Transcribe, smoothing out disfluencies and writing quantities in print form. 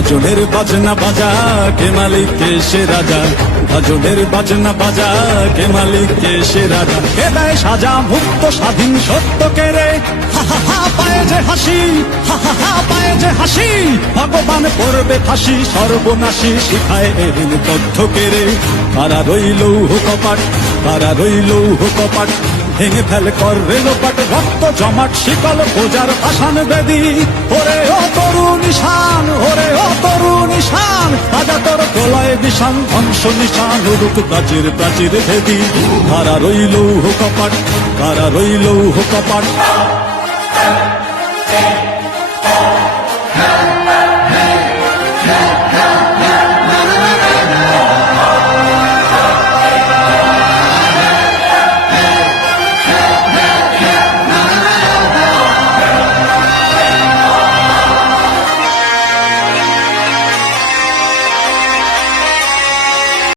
গাজনের বাজনা বাজা, কে মালিক কে সে রাজা। গাজনের বাজনা বাজা, কে মালিক কে সে রাজা। কে দেয় সাজা মুক্ত স্বাধীন সত্য কে রে, হা হা হা পায়ে যে হাসি, হা হা হা পায়ে যে হাসি। ভগবান পড়বে ফাঁসি সর্বনাশী, শিখায় এদিন তথ্য কে রে। কারা রইল কপাট, কারা রইল কপাট, ভেঙে ফেল কর রেলোপাট। রক্ত জমাট শিকল বোজার পাষাণ বেদি, ওরে ও তরু নিশান, ওরে ও তরু নিশান। রাজা তোর গলায় বিষান ধ্বংস নিশান, উড়ুক প্রাচীর প্রাচীর ভেদি। কারা রইল কপাট, কারা রইল কপাট।